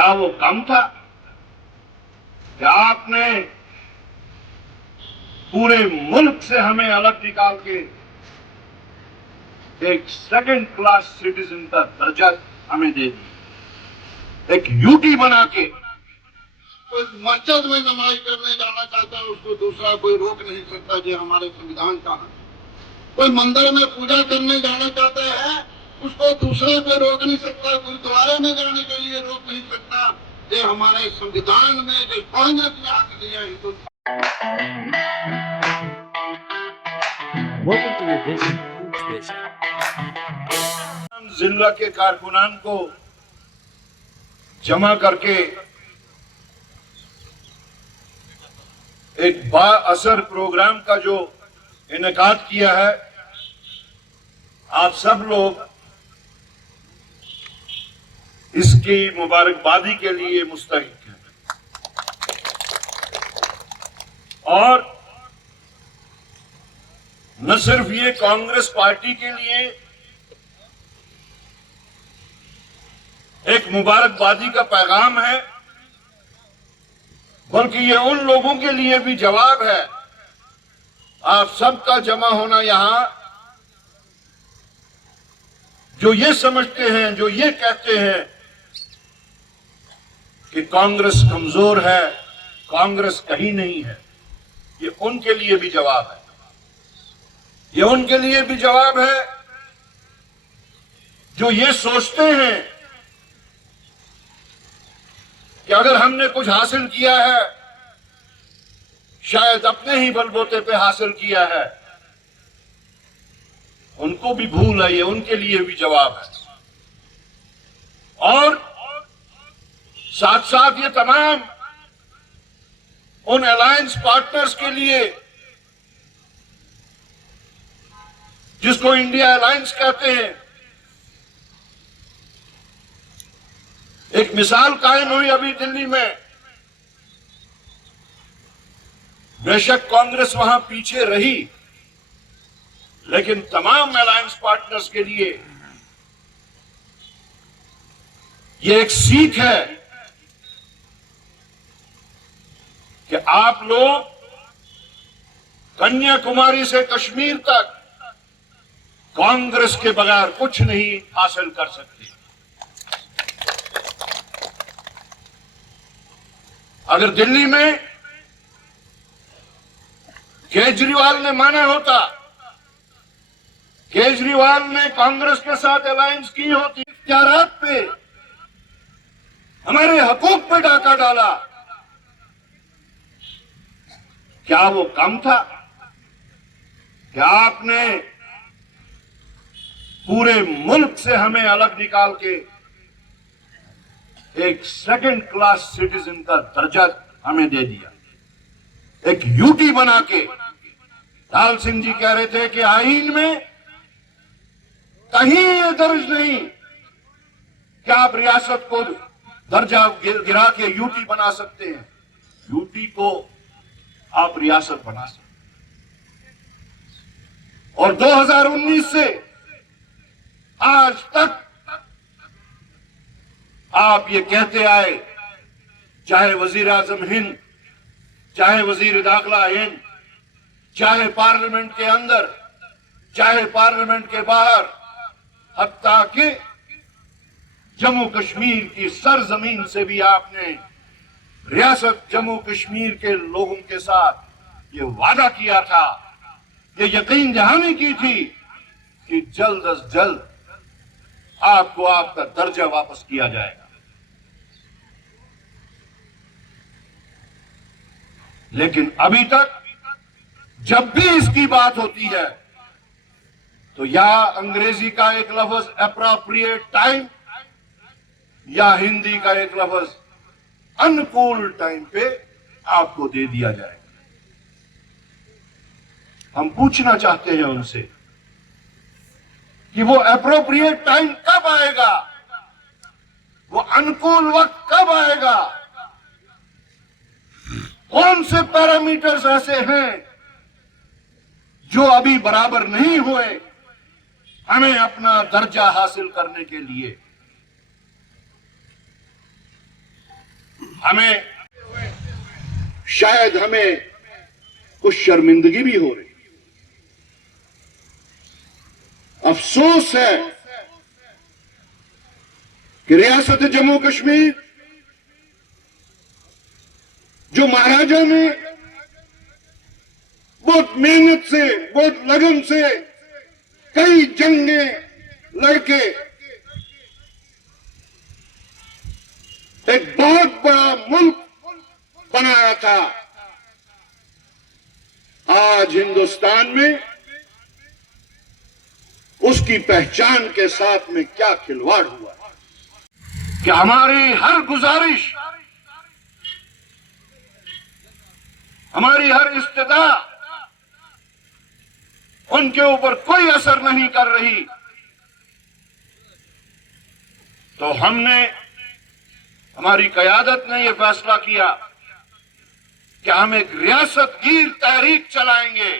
کیا وہ کم تھا کہ آپ نے پورے ملک سے ہمیں الگ نکال کے ایک سیکنڈ کلاس سٹیزن کا درجہ ہمیں دے دی، ایک یوٹی بنا کے؟ کوئی مسجد میں نماز کرنے جانا چاہتا ہے، اس کو دوسرا کوئی روک نہیں سکتا، یہ ہمارے سنویدھان کا ہے۔ کوئی مندر میں پوجا کرنے جانا چاہتا ہے، اس کو دوسرے کوئی روک نہیں سکتا، گرودوارے میں جانے کے لیے روک نہیں سکتا۔ یہ ہمارے سنویدھان میں جو قومیت نے حق دیا Hindustan. Welcome to your Vision Food Station. ضلع کے کارکنان کو جمع کر کے ایک با اثر پروگرام کا جو انعقاد کیا ہے، آپ سب لوگ اس کی مبارکبادی کے لیے مستحق ہیں۔ اور نہ صرف یہ کانگریس پارٹی کے لیے ایک مبارکبادی کا پیغام ہے، بلکہ یہ ان لوگوں کے لیے بھی جواب ہے، آپ سب کا جمع ہونا یہاں، جو یہ سمجھتے ہیں، جو یہ کہتے ہیں کہ کانگریس کمزور ہے، کانگریس کہیں نہیں ہے، یہ ان کے لیے بھی جواب ہے۔ یہ ان کے لیے بھی جواب ہے جو یہ سوچتے ہیں کہ اگر ہم نے کچھ حاصل کیا ہے، شاید اپنے ہی بل بوتے پہ حاصل کیا ہے، ان کو بھی بھول ہے، یہ ان کے لیے بھی جواب ہے۔ اور ساتھ ساتھ یہ تمام ان الائنس پارٹنرز کے لیے جس کو انڈیا الائنس کہتے ہیں، ایک مثال قائم ہوئی ابھی دلی میں، بے شک کانگریس وہاں پیچھے رہی، لیکن تمام الائنس پارٹنرز کے لیے یہ ایک سیکھ ہے کہ آپ لوگ کنیا کماری سے کشمیر تک کانگریس کے بغیر کچھ نہیں حاصل کر سکتے۔ اگر دلی میں کیجریوال نے مانا ہوتا، کیجریوال نے کانگریس کے ساتھ الائنس کی ہوتی، اختیارات پہ، ہمارے حقوق پہ ڈاکہ ڈالا، کیا وہ کم تھا کہ آپ نے پورے ملک سے ہمیں الگ نکال کے ایک سیکنڈ کلاس سٹیزن کا درجہ ہمیں دے دیا، ایک یوٹی بنا کے؟ لال سنگھ جی کہہ رہے تھے کہ آئین میں کہیں یہ درج نہیں کہ آپ ریاست کو درجہ گرا کے یوٹی بنا سکتے ہیں۔ یوٹی کو آپ ریاست بنا سکتے ہیں۔ اور 2019 سے آج تک آپ یہ کہتے آئے، چاہے وزیر اعظم ہند، چاہے وزیر داخلہ ہند، چاہے پارلیمنٹ کے اندر، چاہے پارلیمنٹ کے باہر، حتیٰ کہ جموں کشمیر کی سرزمین سے بھی آپ نے ریاست جموں کشمیر کے لوگوں کے ساتھ یہ وعدہ کیا تھا، یہ یقین دہانی کی تھی کہ جلد از جلد آپ کو آپ کا درجہ واپس کیا جائے گا۔ لیکن ابھی تک جب بھی اس کی بات ہوتی ہے تو یا انگریزی کا ایک لفظ اپروپریٹ ٹائم یا ہندی کا ایک لفظ انکول ٹائم پہ آپ کو دے دیا جائے گا۔ ہم پوچھنا چاہتے ہیں ان سے کہ وہ اپروپریٹ ٹائم کب آئے گا، وہ انکول وقت کب آئے گا، کون سے پیرامیٹرز ایسے ہیں جو ابھی برابر نہیں ہوئے ہمیں اپنا درجہ حاصل کرنے کے لیے؟ ہمیں شاید ہمیں کچھ شرمندگی بھی ہو رہی، افسوس ہے کہ ریاست جموں کشمیر جو مہاراجا نے بہت محنت سے، بہت لگن سے کئی جنگیں لڑ کے ایک بہت بڑا ملک بنایا تھا، آج ہندوستان میں اس کی پہچان کے ساتھ میں کیا کھلواڑ ہوا کہ ہماری ہر گزارش، ہماری ہر استدعا ان کے اوپر کوئی اثر نہیں کر رہی، تو ہم نے، ہماری قیادت نے یہ فیصلہ کیا کہ ہم ایک ریاست گیر تحریک چلائیں گے،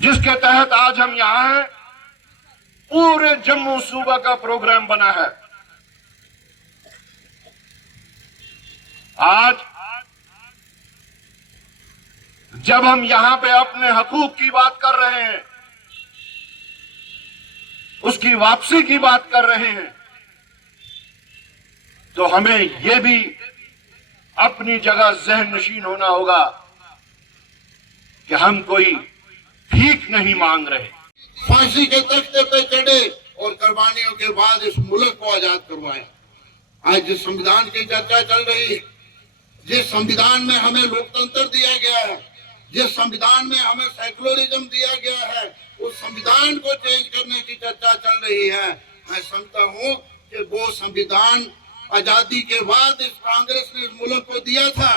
جس کے تحت آج ہم یہاں ہیں۔ پورے جموں صوبہ کا پروگرام بنا ہے۔ آج جب ہم یہاں پہ اپنے حقوق کی بات کر رہے ہیں، اس کی واپسی کی بات کر رہے ہیں، تو ہمیں یہ بھی اپنی جگہ ذہن نشین ہونا ہوگا کہ ہم کوئی بھیک نہیں مانگ رہے۔ پھانسی کے تختے پہ چڑھے اور قربانیوں کے بعد اس ملک کو آزاد کروایا۔ آج جس سمویدھان کی چرچا چل رہی ہے، جس سمویدھان میں ہمیں لوکتنتر دیا گیا ہے، جس سمویدھان میں ہمیں سیکولرزم دیا گیا ہے، اس سمویدھان کو چینج کرنے کی چرچا چل رہی ہے۔ میں سمجھتا ہوں کہ وہ سمویدھان آزادی کے بعد اس کانگریس نے اس ملک کو دیا تھا،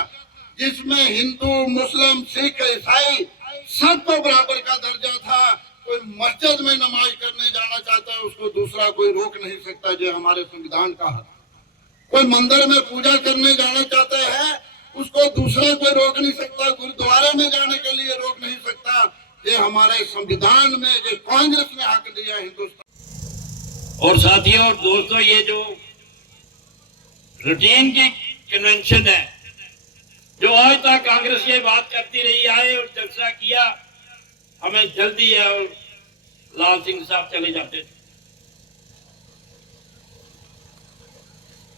جس میں ہندو، مسلم، سکھ، عیسائی سب کو برابر کا درجہ تھا۔ کوئی مسجد میں نماز کرنے جانا چاہتا ہے، اس کو دوسرا کوئی روک نہیں سکتا، جو ہمارے سمویدھان کا ہے۔ کوئی مندر میں پوجا کرنے جانا چاہتا ہے، اس کو دوسرا کوئی روک نہیں سکتا، گرودوارے میں جانے کے لیے روک نہیں سکتا۔ یہ ہمارے سمویدھان میں جو کانگریس نے حق دیا ہندوستان۔ اور ساتھیوں اور دوستوں، یہ جو روٹین کی کنونشن ہے، جو آج تک کانگریس یہ بات کرتی رہی آئے اور جلسہ کیا، ہمیں جلدی ہے اور لال سنگھ صاحب چلے جاتے تھے۔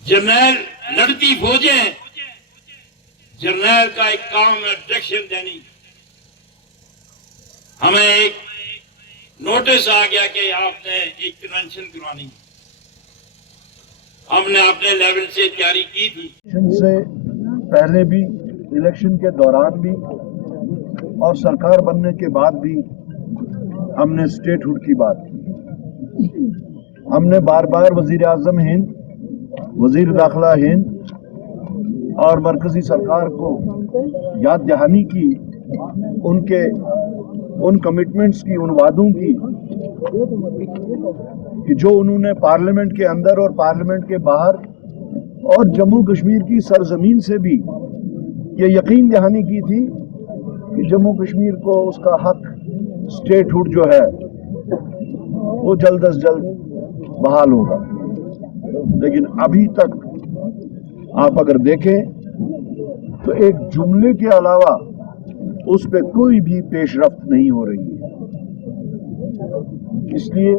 جرنیل لڑتی فوجیں، جرنیل کا ایک کام ہے ڈائریکشن دینی۔ ہمیں ایک نوٹس آ گیا کہ آپ نے ایک کنونشن کروانی، ہم نے اپنے لیول سے تیاری کی تھی۔ الیکشن سے پہلے بھی، الیکشن کے دوران بھی اور سرکار بننے کے بعد بھی ہم نے اسٹیٹ ہوڈ کی بات کی۔ ہم نے بار بار وزیر اعظم ہند، وزیر داخلہ ہند اور مرکزی سرکار کو یاد دہانی کی ان کمٹمنٹس کی، ان وعدوں کی کہ جو انہوں نے پارلیمنٹ کے اندر اور پارلیمنٹ کے باہر اور جموں کشمیر کی سرزمین سے بھی یہ یقین دہانی کی تھی کہ جموں کشمیر کو اس کا حق اسٹیٹ ہوڈ جو ہے وہ جلد از جلد بحال ہوگا۔ لیکن ابھی تک آپ اگر دیکھیں تو ایک جملے کے علاوہ اس پہ کوئی بھی پیش رفت نہیں ہو رہی ہے۔ اس لیے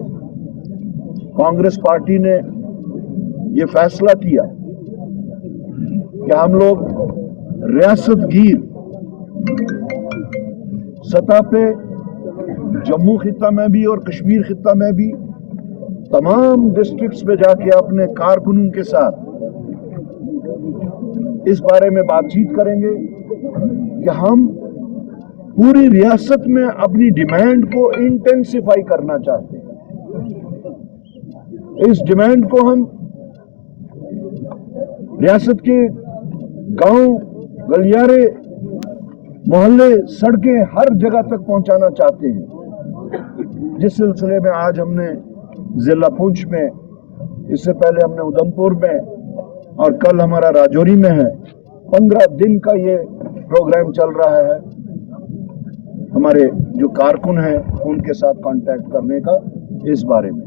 کانگریس پارٹی نے یہ فیصلہ کیا کہ ہم لوگ ریاست گیر سطح پہ جموں خطہ میں بھی اور کشمیر خطہ میں بھی تمام ڈسٹرکٹس میں جا کے اپنے کارکنوں کے ساتھ اس بارے میں بات چیت کریں گے کہ ہم پوری ریاست میں اپنی ڈیمانڈ کو انٹینسیفائی کرنا چاہتے ہیں۔ اس ڈیمانڈ کو ہم ریاست کے گاؤں، گلیارے، محلے، سڑکیں ہر جگہ تک پہنچانا چاہتے ہیں، جس سلسلے میں آج ہم نے ضلع پونچھ میں، اس سے پہلے ہم نے ادھمپور میں اور کل ہمارا راجوری میں ہے، 15 دن کا یہ پروگرام چل رہا ہے۔ ہمارے جو کارکن ہیں ان کے ساتھ کانٹیکٹ کرنے کا اس بارے میں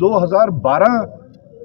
2012